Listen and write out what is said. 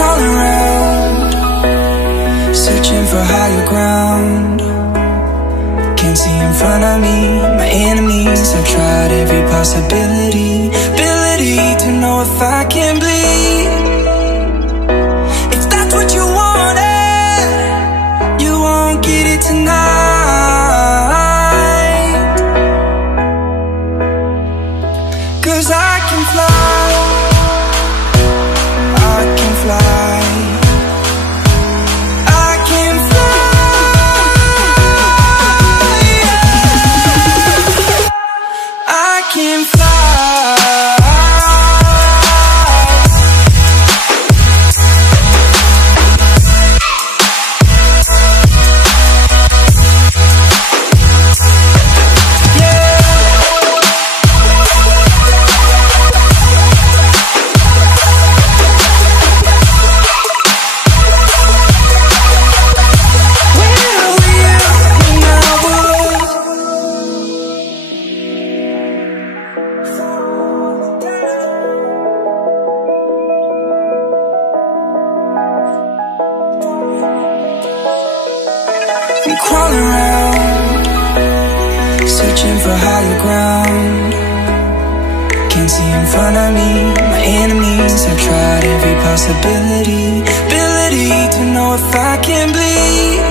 crawling around, searching for higher ground. Can't see in front of me, my enemies. I've tried every possibility, ability to know if I can bleed. If that's what you wanted, you won't get it tonight. 'Cause I can fly, I can fly, I can fly, yeah. I can fly. I'm crawling around, searching for higher ground. Can't see in front of me, my enemies. I've tried every possibility, ability to know if I can bleed.